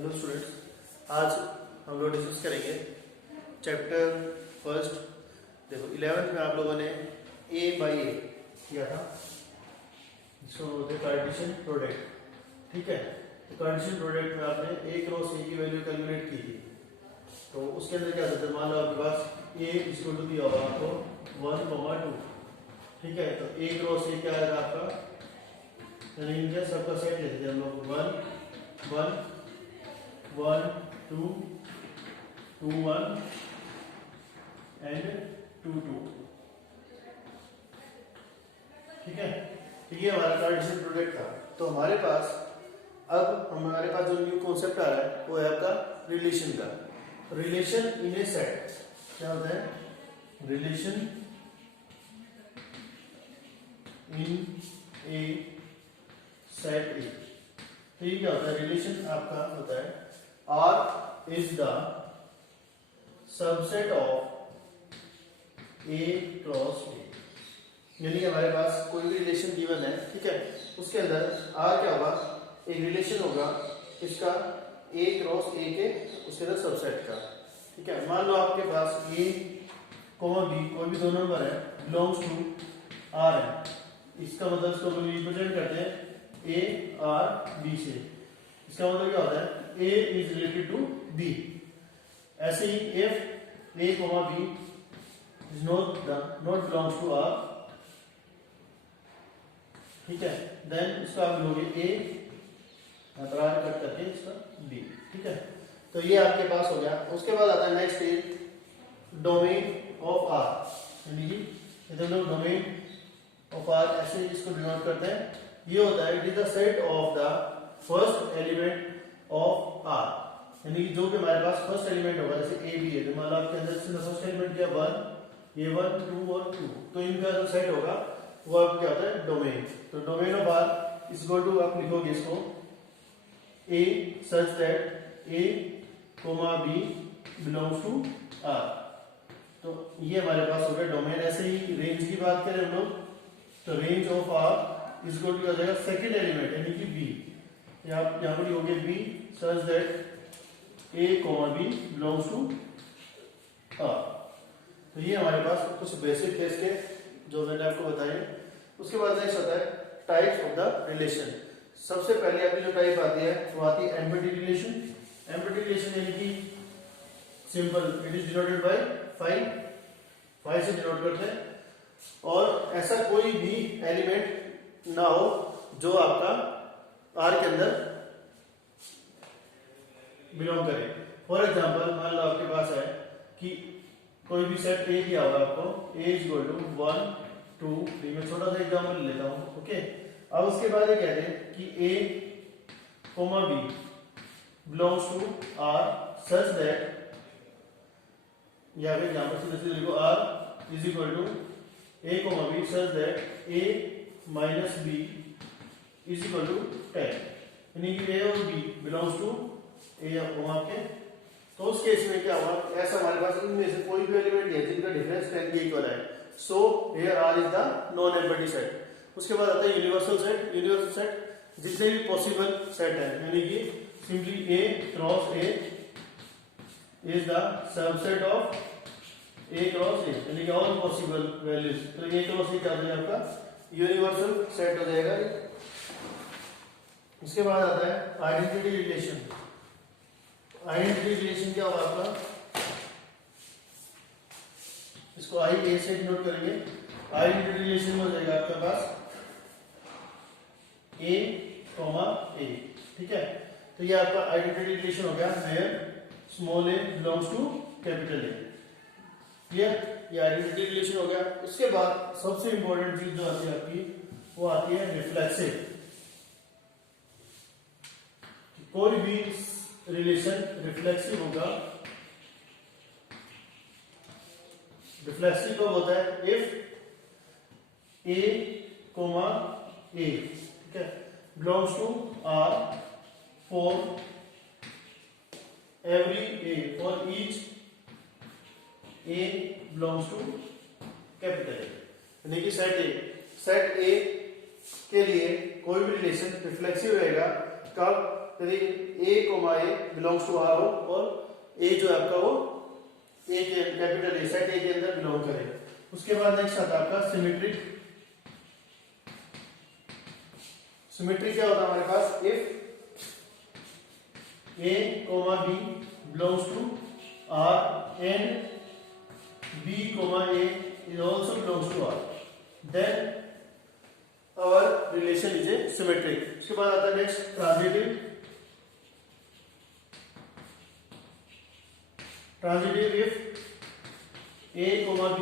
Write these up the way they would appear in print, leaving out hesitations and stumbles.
Hello students, आज हम लोग डिस्कस करेंगे चैप्टर फर्स्ट। देखो 11th में आप लोगों ने ए बाई ए किया था, सो द कार्टेशियन प्रोडक्ट। ठीक है, तो कार्टेशियन प्रोडक्ट में आपने ए क्रॉस ए की वैल्यू कैलकुलेट की थी। तो उसके अंदर क्या होता है, मान लो आपके पास ए इक्वल टू दिया होगा आपको 1,2। ठीक है, तो ए क्रॉस ए क्या आएगा आपका, यानी सबका सेट लेते हैं हम लोग 1 1 1 2 2 1 एंड 2 2। ठीक है, तो ये हमारा कार्टेशियन प्रोडक्ट था। तो हमारे पास जो न्यू कॉन्सेप्ट आ रहा है वो है आपका रिलेशन का। रिलेशन इन ए सेट क्या होता है, रिलेशन इन ए सेट ए। तो ये क्या होता है, रिलेशन आपका होता है R is the subset of A cross A। यानी कि हमारे पास कोई भी रिलेशन गिवन है, ठीक है, उसके अंदर R क्या होगा, एक रिलेशन होगा इसका A क्रॉस A के उसके अंदर सबसेट का। ठीक है, मान लो आपके पास A कोमा B कोई भी दो नंबर है, बिलोंग्स टू R है। इसका मतलब इसको रिप्रेजेंट करते हैं A R B से। इसका मतलब क्या होता है, A is related to B। ऐसे ही if A, B is not belongs to R, ठीक है, then इसका आप लोगे A कट करके इसका B। ठीक है, तो ये आपके पास हो गया। उसके बाद आता है next is domain of R, यानी कि इधर लोग डोमेन ऑफ R ऐसे इसको डिनोट करते हैं। ये होता है it is the set of the first element of R, यानी कि जो भी हमारे पास फर्स्ट एलिमेंट होगा, जैसे ए बी है, तो मान लो आपके अंदर से फर्स्ट एलिमेंट क्या 1, ये 1 2 और 2, तो इनका जो सेट होगा वो आपका क्या होता है, डोमेन। तो domain of R is equal to, आप लिखोगे इसको A such that A, B belongs to R। तो ये हमारे पास हो गया डोमेन। ऐसे ही रेंज की बात करें हम लोग, तो range of R is equal to आ जाएगा सेकंड एलिमेंट यानी कि B। यहाँ पर लिखोगे B such that A, B belongs to R। तो ये हमारे पास कुछ बेसिक थे इसके जो मैंने आपको बताए। उसके बाद नेक्स्ट आता है टाइप्स ऑफ द रिलेशन। सबसे पहले आपकी जो टाइप आती है वो आती है एम्पटी रिलेशन। एम्पटी रिलेशन यानी कि simple, it is denoted by 5 से डिनोट करते हैं, और ऐसा कोई भी एलिमेंट ना हो जो आपका R के अंदर बिलोंग करे। फॉर एग्जाम्पल मान लो आपके पास है कि कोई भी सेट A दिया होगा आपको, A इज इक्वल टू 1 2 3। मैं छोटा सा एग्जाम्पल लेता हूं, ओके। अब उसके बाद ये कहते हैं कि A, B belongs to R such that, या फिर यहां पर सीधे लिखो R is equal to A, B such that A minus B is equal to 10, यानी कि A और B बिलोंग्स टू A के। तो उस केस में क्या हुआ, ऐसा हमारे पास इनमें से कोई भी एलिमेंट है जिनका डिफरेंस 10 के इक्वल है, so here R is the non empty set. उसके बाद आता है यूनिवर्सल सेट। यूनिवर्सल सेट जितने भी पॉसिबल सेट है, यानी कि simply A cross A is the subset of A cross A, यानी कि ऑल पॉसिबल वैल्यूज। तो A क्रॉस A क्या हो जाएगा आपका यूनिवर्सल सेट हो जाएगा। उसके बाद आता है आइडेंटिटी रिलेशन। आइडेंटिटी रिलेशन क्या होगा आपका, इसको आई ए से डिनोट करेंगे। आइडेंटिटी रिलेशन में हो जाएगा आपके पास A, A। ठीक है, तो ये आपका आइडेंटिटी रिलेशन हो गया where small a belongs to capital A। ये आइडेंटिटी रिलेशन हो गया। उसके बाद सबसे इंपॉर्टेंट चीज जो आती है आपकी वो आती है रिफ्लेक्सिव। कोई भी रिलेशन रिफ्लेक्सिव होगा। रिफ्लेक्सिव कब होता है, इफ A, A, ठीक है, belongs to R for every A, for each A belongs to capital A। यानी कि सेट A के लिए कोई भी रिलेशन रिफ्लेक्सिव रहेगा कब, यदि A comma A belongs to R हो और ए जो है आपका वो ए के कैपिटल ए सेट ए के अंदर बिलोंग करेगा। उसके बाद नेक्स्ट आता है आपका सिमेट्रिक। सिमेट्रिक क्या होता है हमारे पास, if A, B belongs to R and B, A is also belongs to R, then our relation is a symmetric. उसके बाद आता है next transitive. Transitive if A, B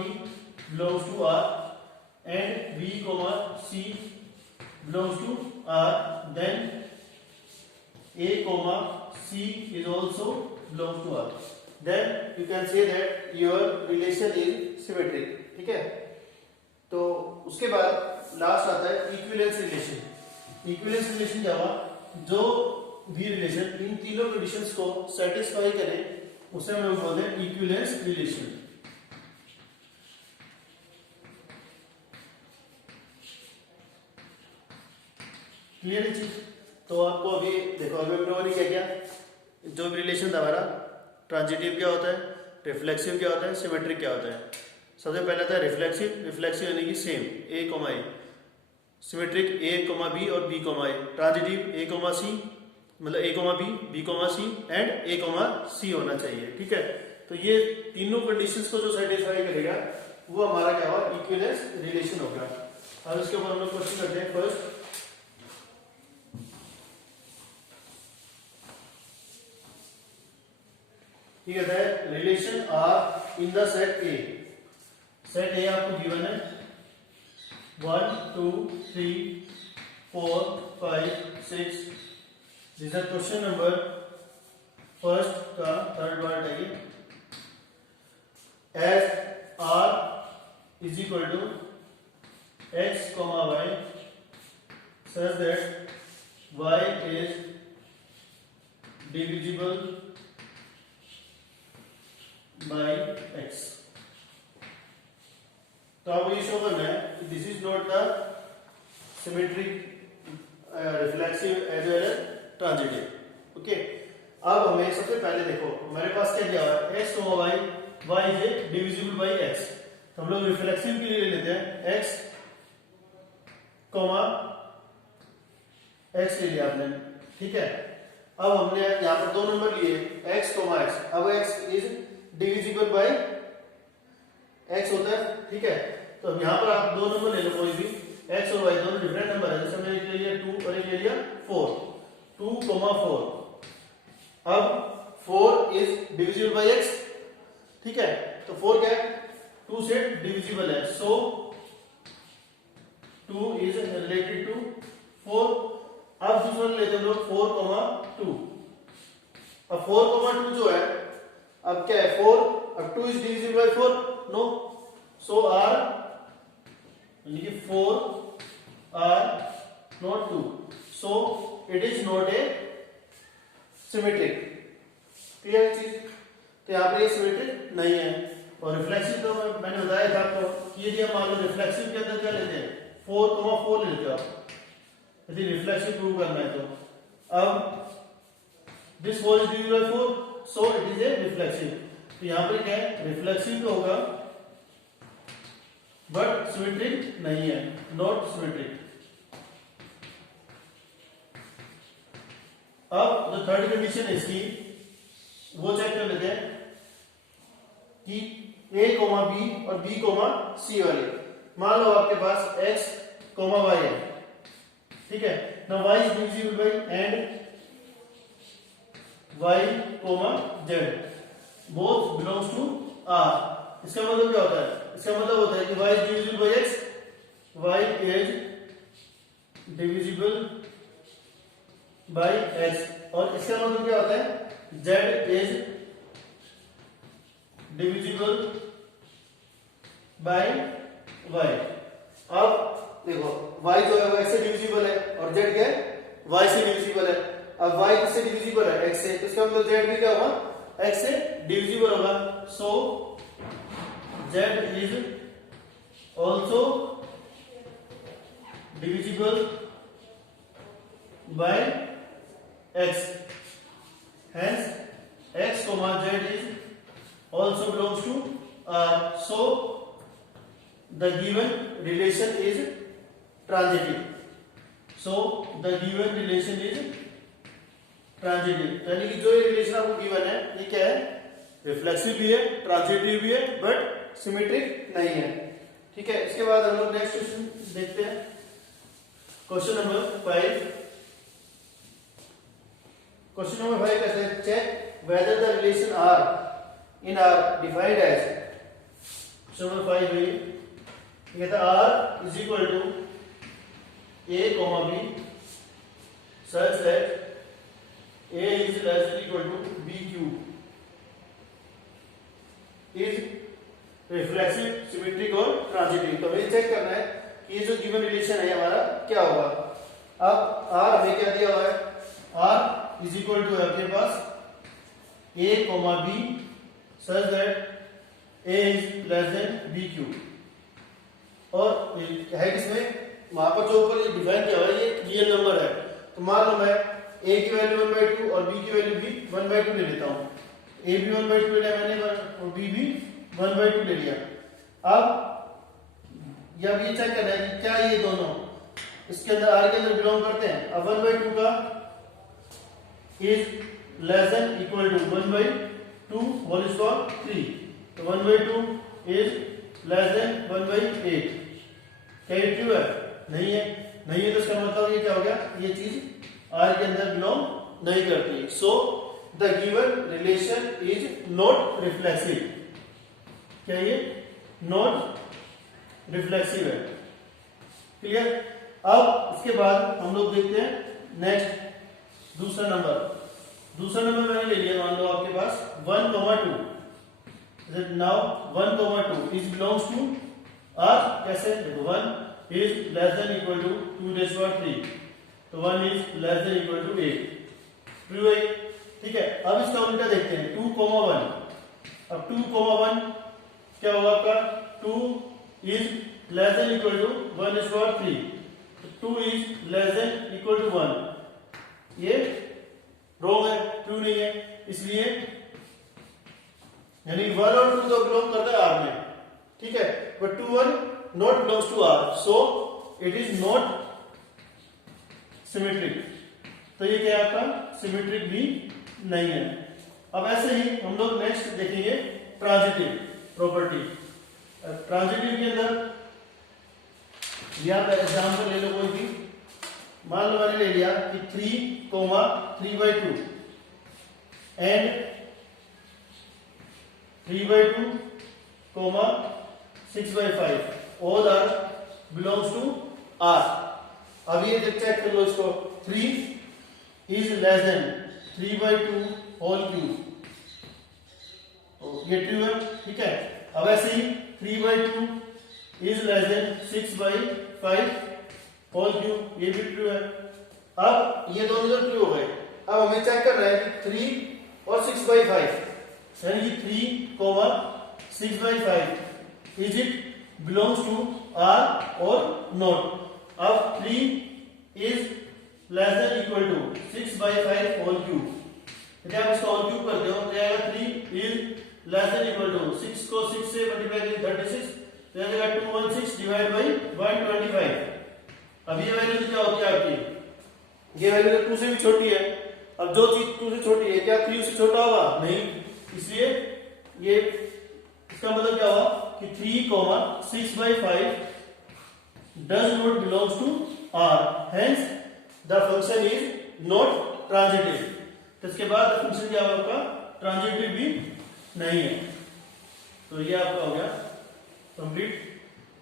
belongs to R and B, C belongs to R, then A, C is also belongs to R. Then you can say that your relation is symmetric. ठीक है, तो उसके बाद last आता है equivalence relation. Equivalence relation क्या हुआ, जो भी रिलेशन इन तीनों कंडीशंस को सेटिस्फाई करे उसे हम लोग बोलते हैं इक्विवेलेंस रिलेशन। क्लियर है चीज? तो आपको अभी देखो, अभी हमने और क्या किया, जो भी रिलेशन था हमारा, ट्रांजिटिव क्या होता है, रिफ्लेक्सिव क्या होता है, सिमेट्रिक क्या होता है। सबसे पहले था रिफ्लेक्सिव। रिफ्लेक्सिव यानी कि same A comma A, symmetric A comma B और B comma A, transitive A comma C मतलब A comma B comma C and A comma C होना चाहिए। ठीक है, तो ये तीनों कंडीशंस को जो सेटिस्फाई करेगा वो हमारा क्या होगा, इक्विवेलेंस रिलेशन होगा। अब इसके ऊपर हम लोग क्वेश्चन करते हैं। फर्स्ट ठीक है, relation R in the set A. Set A आपको गिवन है 1 2 3 4 5 6। This is question number first का थर्ड पार्ट है ये। As R is equal to x comma y such that y is divisible by x। तो अब ये show करना है this is not the symmetric reflexive as well as transitive. Okay, अब हमें सबसे पहले देखो हमारे पास क्या दिया हुआ है, x comma y, y is divisible by x। तो हम लोग रिफ्लेक्सिव के लिए ले लेते हैं x कोमा x ले लिया आपने। ठीक है, अब हमने यहाँ पर दो नंबर लिए x कोमा x। अब x is divisible by x होता है। ठीक है, तो अब यहां पर आप दो नंबर ले लो कोई भी, x और y दोनों डिफरेंट नंबर है। जैसे हमने एक ले लिया 2 और एक ले लिया 4, 2 कोमा 4। अब 4 इज डिविजिबल बाय x। ठीक है, तो 4 क्या है, 2 से डिविजिबल है, सो 2 इज रिलेटेड टू 4। अब दूसरा लेते हैं लोग 4 कोमा 2। अब 4 कोमा 2 जो है, अब क्या है 4, अब 2 is divisible by 4, no, so R यानी कि 4 R not 2, so it is not a symmetric. Clear चीज? तो यहाँ पर ये सिमेट्रिक नहीं है। और रिफ्लेक्सिव तो मैंने बताया था आपको कि यदि हम मान लो रिफ्लेक्सिव के अंदर क्या लेते हैं, 4,4 लेते हो आप, यदि रिफ्लेक्सिव प्रूव करना है तो। अब this 4 is divisible by 4, so it is a reflexive. तो यहां पर क्या है, रिफ्लेक्सिव तो होगा बट सिमेट्रिक नहीं है, नॉट सिमेट्रिक। अब जो थर्ड कंडीशन है इसकी वो चेक कर लेते हैं कि a कोमा b और b कोमा c वाले। मान लो आपके पास x कोमा y है। ठीक है, now y is divisible by and y comma z both belongs to r। इसका मतलब क्या होता है, इसका मतलब होता है कि y is divisible by x, y is divisible by x, और इसका मतलब क्या होता है, z is divisible bye y। अब देखो y जो है वो x से डिविजिबल है और z क्या है, y से डिविजिबल है। अब y किससे डिविजिबल है, x से, तो इसका मतलब z भी क्या होगा, x से डिविजिबल होगा, सो z is also divisible by x. Hence x comma z is also belongs to R. So the given relation is transitive. So the given relation is transitive. यानी कि जो ये रिलेशन आपको गिवन है ये क्या है, रिफ्लेक्सिव भी है, ट्रांजिटिव भी है, बट सिमेट्रिक नहीं है। ठीक है, इसके बाद हम लोग नेक्स्ट क्वेश्चन देखते हैं। Question number 5। क्वेश्चन नंबर 5 कहते हैं check whether the relation R in R defined as. Question number 5 है ये कहता है R is equal to a comma b such that a is less than equal to b cube is reflexive, symmetric और transitive. तो हमें check करना है कि ये जो गिवन रिलेशन है हमारा क्या होगा। अब r हमें क्या दिया हुआ है, r इज इक्वल टू आपके पास a comma b such that a is less than b cube, और है किसमें, वहां पर जो ऊपर डिफाइन किया हुआ है ये रियल नंबर है। तो मान लो मैं a की वैल्यू 1/2 और b की वैल्यू भी 1/2 ले लेता हूं। a भी 1/2 ले लिया मैंने और b भी 1/2 ले लिया। अब ये चेक करना है कि क्या ये दोनों इसके अंदर r के अंदर बिलोंग करते हैं। अब 1/2 का is less than equal to 1/2 whole square 3। तो 1/2 इज लेस देन 1/8। क्या ये ट्रू है? नहीं है। नहीं है तो इसका मतलब ये क्या हो गया, ये चीज R के अंदर बिलोंग नहीं करती। So the given relation is not reflexive. क्या ये नॉट रिफ्लेक्सिव है? क्लियर। अब इसके बाद हम लोग देखते हैं नेक्स्ट दूसरा नंबर। दूसरा नंबर मैंने ले लिया, मान लो आपके पास 1,2। Now 1,2 is belongs to R। कैसे? देखो 1 is less than equal to 2^3, तो 1 is less than equal to 8। True है, ठीक है। अब इसका उल्टा देखते हैं 2,1। अब 2,1 क्या होगा आपका, 2 is less than equal to 1/3, तो 2 is less than equal to 1। ये रॉन्ग है, ट्रू नहीं है। इसलिए यानी 1 और 2 तो बिलोंग करता है R में, ठीक है, but 2, 1 not belongs to R, so it is not symmetric। तो ये क्या है आपका, सिमेट्रिक भी नहीं है। अब ऐसे ही हम लोग नेक्स्ट देखेंगे ट्रांजिटिव प्रॉपर्टी। ट्रांजिटिव के अंदर यहां पर एग्जांपल ले लो कोई भी। मान लो मैंने ले लिया कि 3,3/2 and 3/2, 6/5 all are belongs to R। अब ये चेक कर लो इसको, 3 is less than 3/2 whole cube, ये ट्रू है, ठीक है। अब ऐसे ही 3/2 is less than 6/5 whole cube, ये भी ट्रू है। अब ये दोनों तो ट्रू हो गए। अब हमें चेक करना है कि 3 और 6/5 यानी कि 3, 6/5 is it belongs to R or not। अब 3 is less than equal to 6/5 whole cube। यदि आप इसका होल क्यूब करते हो तो आएगा 3 is less than equal to 6 को 6 से मल्टीप्लाई करें 36, तो आएगा 216 डिवाइड बाई 125। अब ये वैल्यू क्या होती है आपकी, ये वैल्यू तो 2 से भी छोटी है। अब जो चीज 2 से छोटी है क्या 3 से छोटा होगा? नहीं। इसलिए ये इसका मतलब क्या हुआ कि 3, 6/5 does not belongs to R, hence the function is not transitive। तो इसके बाद फंक्शन क्या होगा आपका, ट्रांजिटिव भी नहीं है। तो ये आपका हो गया कंप्लीट,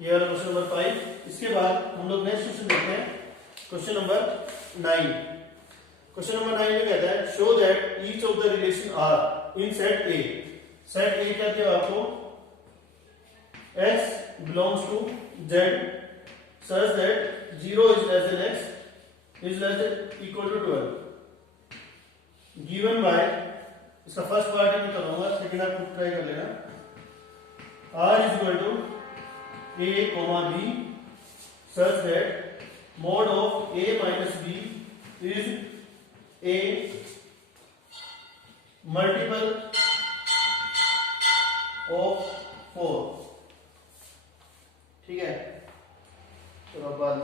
ये वाला क्वेश्चन नंबर 5। इसके बाद हम लोग नेक्स्ट क्वेश्चन देखते हैं, क्वेश्चन नंबर 9। क्वेश्चन नंबर 9 में कहता है show that each of the relation R in set A. Set A क्या दिया आपको, x belongs to z such that 0 is less than x is less than equal to 12 given by, इसका first part ही करूंगा, second आप try कर लेना। r is equal to a, b such that mod of a minus b is A multiple of 4, ठीक है। चलो बाद